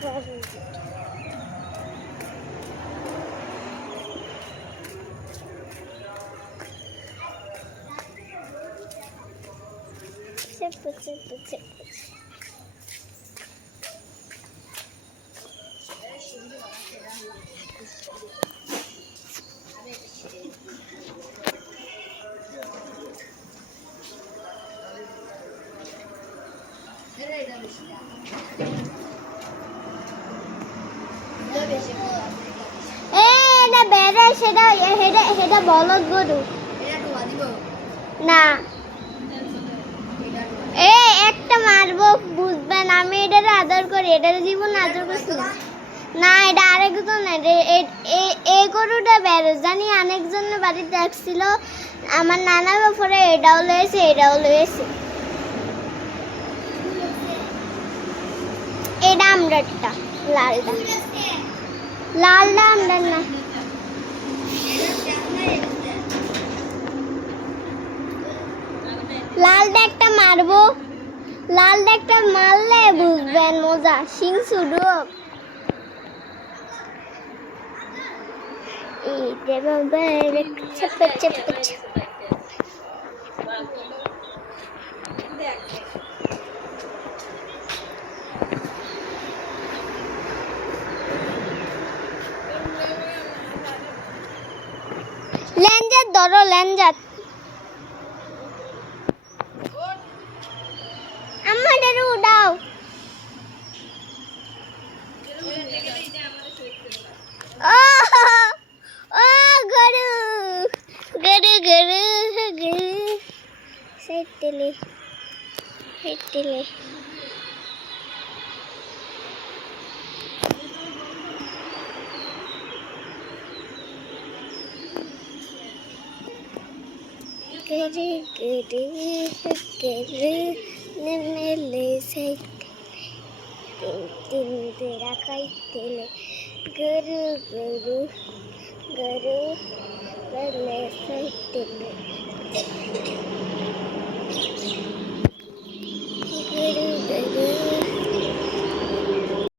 是不是？是不是？谁来咱们家？এ এটা বেড়ে, সেটা সেটা সেটা বলদ গরু। না। এ, একটা মারবো বুঝবেন আমি এটার আদর করি, এটার জীবন আদর করছি। না না এটা আরেকজন এই গরুটা বেড়ে। জানি অনেকজনের বাড়িতে আসছিল, আমার নানা ব্যাপারে এটাও লয়েছে এটাও লয়েছে এটা আমরাটা লালটা। লালটা আমরা না। লালটা একটা মারবো। লালটা একটা মারলে বুঝবেন মজা। শিং শুরু এই দেব ছেপে ছেপে ছেপে। লেঞ্জার ধরো লেঞ্জার আমাদের উড়াও। ও ও গরু। গরু গরু গরু। সেটলে সেটলে গরু গরু গরু নেমেলে সেটলে তিন তেরা খাইতেলে গরু গরু